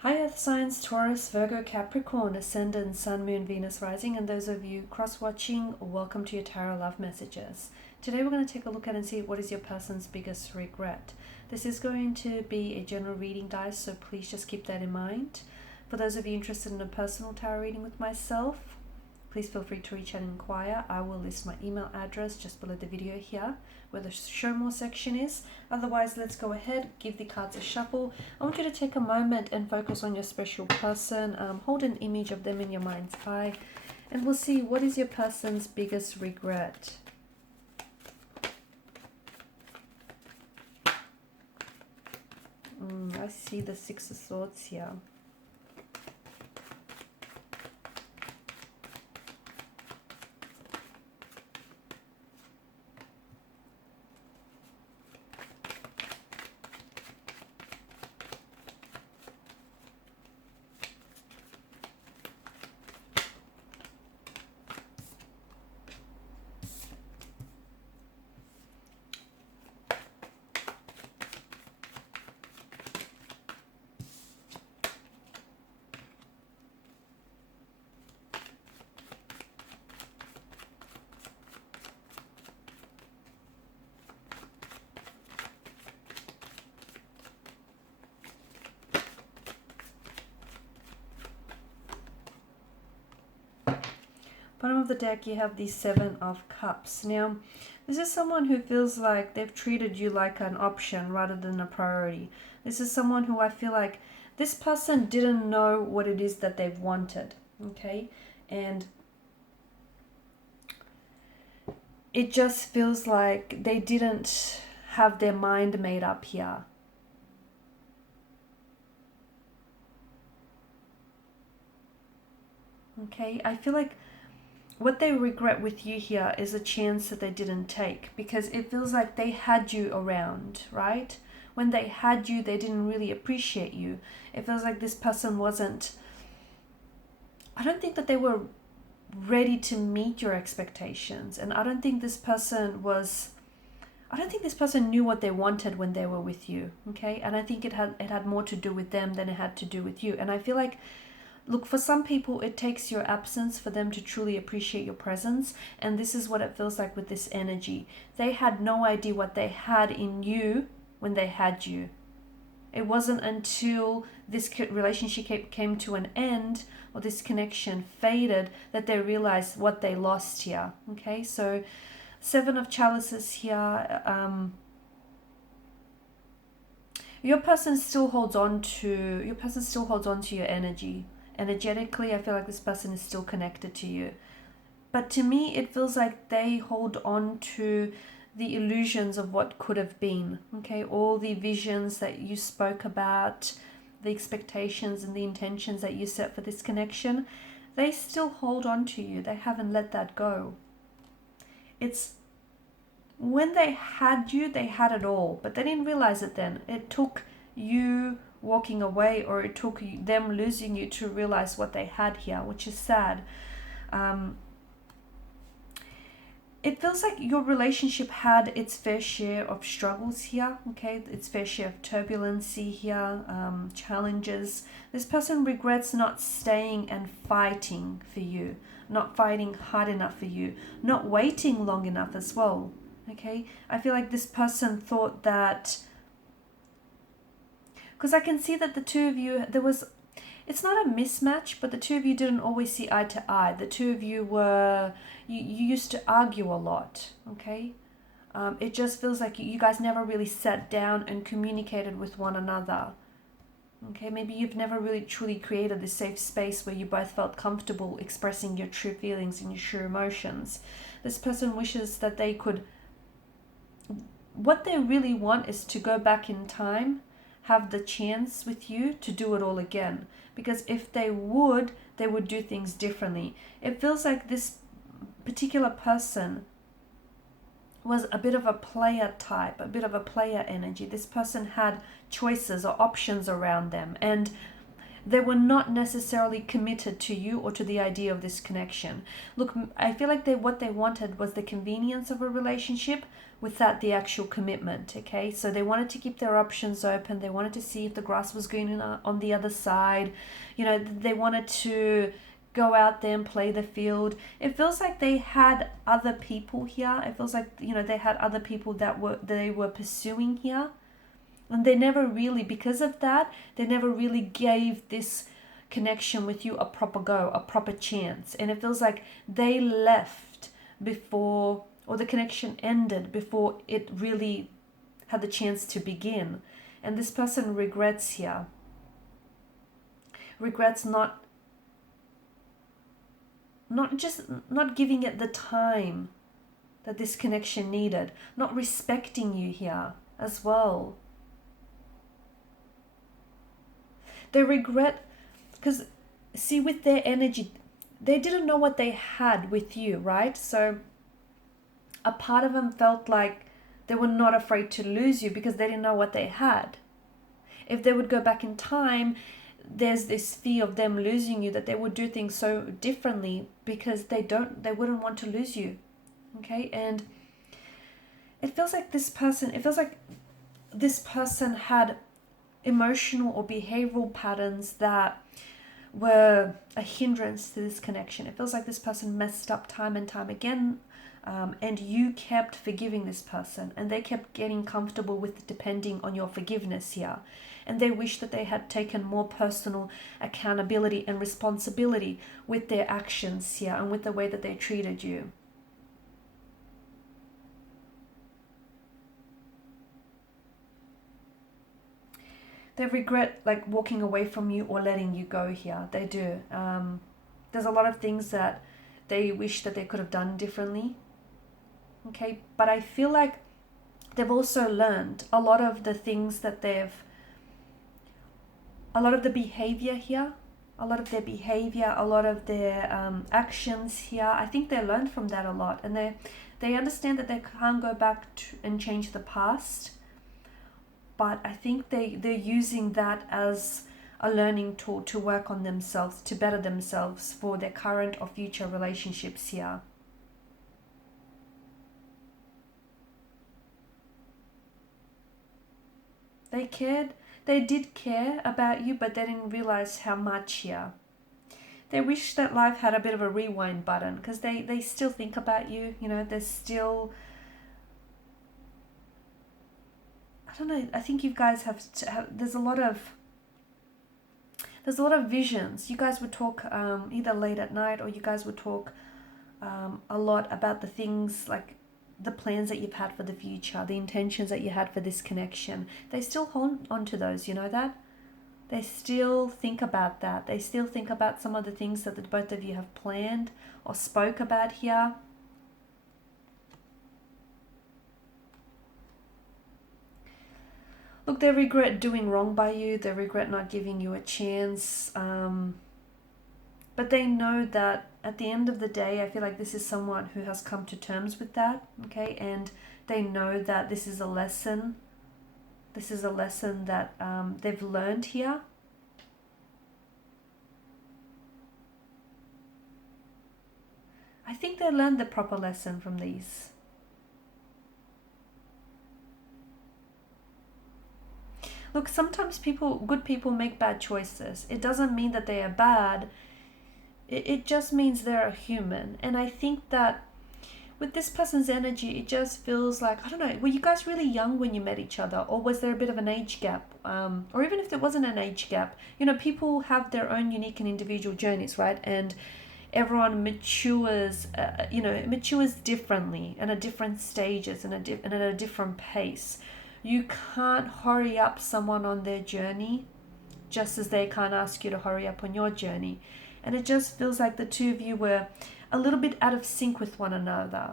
Hi Earth signs, Taurus, Virgo, Capricorn, Ascendant, Sun, Moon, Venus, Rising, and those of you cross-watching, welcome to your Tarot Love Messages. Today we're going to take a look at and see what is your person's biggest regret. This is going to be a general reading, guys, so please just keep that in mind. For those of you interested in a personal tarot reading with myself, please feel free to reach out and inquire. I will list my email address just below the video here, where the show more section is. Otherwise, let's go ahead, give the cards a shuffle. I want you to take a moment and focus on your special person. Hold an image of them in your mind's eye, and we'll see what is your person's biggest regret. I see the Six of Swords here. Bottom of the deck, you have the Seven of Cups. Now, this is someone who feels like they've treated you like an option rather than a priority. This is someone who I feel like this person didn't know what it is that they've wanted, okay? And it just feels like they didn't have their mind made up here. Okay, I feel like what they regret with you here is a chance that they didn't take, because it feels like they had you around, right? When they had you, they didn't really appreciate you. It feels like this person wasn't, I don't think that they were ready to meet your expectations. And I don't think this person knew what they wanted when they were with you, okay? And I think it had more to do with them than it had to do with you. And I feel like, look, for some people, it takes your absence for them to truly appreciate your presence. And this is what it feels like with this energy. They had no idea what they had in you when they had you. It wasn't until this relationship came to an end, or this connection faded, that they realized what they lost here. Okay, so Seven of Chalices here. Your person still holds on to your energy. Energetically, I feel like this person is still connected to you. But to me, it feels like they hold on to the illusions of what could have been. Okay, all the visions that you spoke about, the expectations and the intentions that you set for this connection, they still hold on to you. They haven't let that go. It's when they had you, they had it all, but they didn't realize it then. It took you walking away, or it took them losing you, to realize what they had here, which is sad. It feels like your relationship had its fair share of struggles here, okay? Its fair share of turbulency here, challenges. This person regrets not staying and fighting for you, not fighting hard enough for you, not waiting long enough as well, okay? I feel like this person thought that, because I can see that the two of you, it's not a mismatch, but the two of you didn't always see eye to eye. The two of you you used to argue a lot, okay? It just feels like you guys never really sat down and communicated with one another, okay? Maybe you've never really truly created this safe space where you both felt comfortable expressing your true feelings and your true emotions. This person wishes that they could, what they really want is to go back in time, have the chance with you to do it all again. Because if they would do things differently. It feels like this particular person was a bit of a player type, a bit of a player energy. This person had choices or options around them. And they were not necessarily committed to you or to the idea of this connection. Look, I feel like what they wanted was the convenience of a relationship without the actual commitment, okay? So they wanted to keep their options open. They wanted to see if the grass was green on the other side. You know, they wanted to go out there and play the field. It feels like they had other people here. It feels like, you know, they had other people that they were pursuing here. And they never really, because of that, they never really gave this connection with you a proper go, a proper chance. And it feels like they left before, or the connection ended before it really had the chance to begin. And this person regrets here. Regrets not giving it the time that this connection needed. Not respecting you here as well. They regret, because see, with their energy, they didn't know what they had with you, right? So a part of them felt like they were not afraid to lose you because they didn't know what they had. If they would go back in time, there's this fear of them losing you, that they would do things so differently because they wouldn't want to lose you. Okay? And it feels like this person had emotional or behavioral patterns that were a hindrance to this connection. It feels like this person messed up time and time again, and you kept forgiving this person, and they kept getting comfortable with depending on your forgiveness here. And they wish that they had taken more personal accountability and responsibility with their actions here and with the way that they treated you. They regret like walking away from you or letting you go here. They do. There's a lot of things that they wish that they could have done differently. Okay, but I feel like they've also learned a lot of the things that a lot of the behavior here, a lot of their behavior, a lot of their actions here. I think they learned from that a lot, and they understand that they can't go back and change the past. But I think they're using that as a learning tool to work on themselves, to better themselves for their current or future relationships here. They did care about you, but they didn't realize how much here. They wish that life had a bit of a rewind button, because they still think about you, you know, they're still... I don't know, I think you guys have there's a lot of visions. You guys would talk either late at night, or you guys would talk a lot about the things, like the plans that you've had for the future, the intentions that you had for this connection. They still hold on to those, you know that? They still think about that. They still think about some of the things that the both of you have planned or spoke about here. Look, they regret doing wrong by you. They regret not giving you a chance. But they know that at the end of the day, I feel like this is someone who has come to terms with that, okay? And they know that this is a lesson. This is a lesson that they've learned here. I think they learned the proper lesson from these. Look, sometimes good people make bad choices. It doesn't mean that they are bad. It just means they're a human. And I think that with this person's energy, it just feels like, I don't know, were you guys really young when you met each other? Or was there a bit of an age gap? Or even if there wasn't an age gap, you know, people have their own unique and individual journeys, right? And everyone matures, matures differently and at different stages and at a different pace. You can't hurry up someone on their journey, just as they can't ask you to hurry up on your journey. And it just feels like the two of you were a little bit out of sync with one another.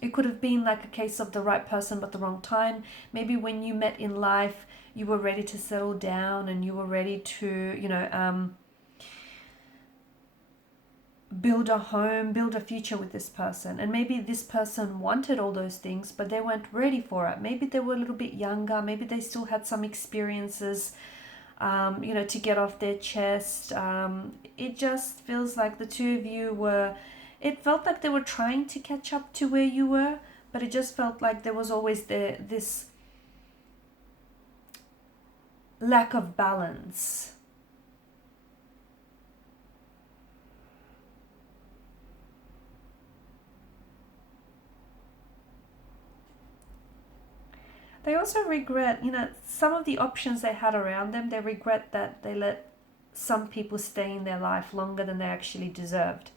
It could have been like a case of the right person but the wrong time. Maybe when you met in life, you were ready to settle down and you were ready to, build a home, build a future with this person. And maybe this person wanted all those things, but they weren't ready for it. Maybe they were a little bit younger. Maybe they still had some experiences you know, to get off their chest. It just feels like the two of you were, it felt like they were trying to catch up to where you were, but it just felt like there was always this lack of balance. They also regret, you know, some of the options they had around them. They regret that they let some people stay in their life longer than they actually deserved.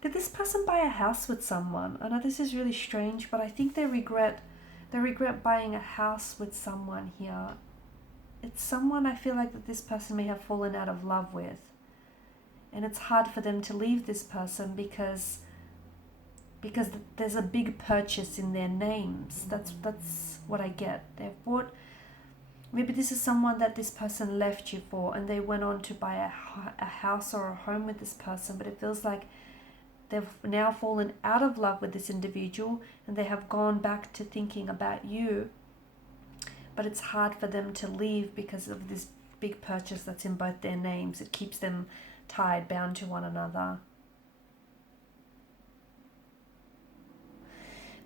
Did this person buy a house with someone? I know this is really strange, but I think they regret buying a house with someone here. It's someone I feel like that this person may have fallen out of love with. And it's hard for them to leave this person because there's a big purchase in their names. That's what I get. They've bought, maybe this is someone that this person left you for, and they went on to buy a house or a home with this person, but it feels like they've now fallen out of love with this individual and they have gone back to thinking about you. But it's hard for them to leave because of this big purchase that's in both their names. It keeps them tied, bound to one another.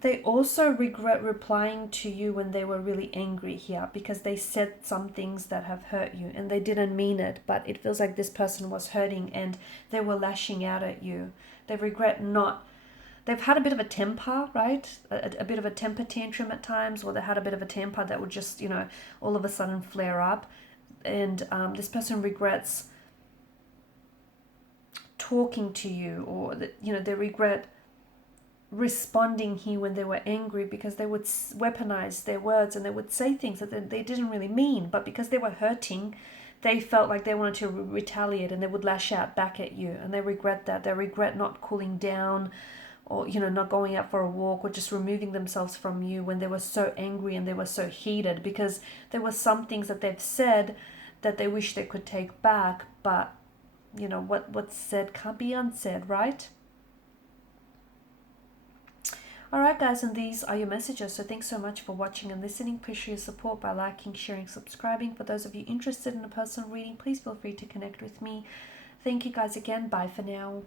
They also regret replying to you when they were really angry here, because they said some things that have hurt you and they didn't mean it, but it feels like this person was hurting and they were lashing out at you. They regret not, they've had a bit of a temper, right? A bit of a temper tantrum at times, or they had a bit of a temper that would just, you know, all of a sudden flare up. And this person regrets talking to you, or, you know, they regret responding here when they were angry, because they would weaponize their words and they would say things that they didn't really mean, but because they were hurting, they felt like they wanted to retaliate and they would lash out back at you, and they regret that. They regret not cooling down, or, you know, not going out for a walk, or just removing themselves from you when they were so angry and they were so heated, because there were some things that they've said that they wish they could take back, but, you know, what's said can't be unsaid, right? Alright guys, and these are your messages. So thanks so much for watching and listening. Please show your support by liking, sharing, subscribing. For those of you interested in a personal reading, please feel free to connect with me. Thank you guys again. Bye for now.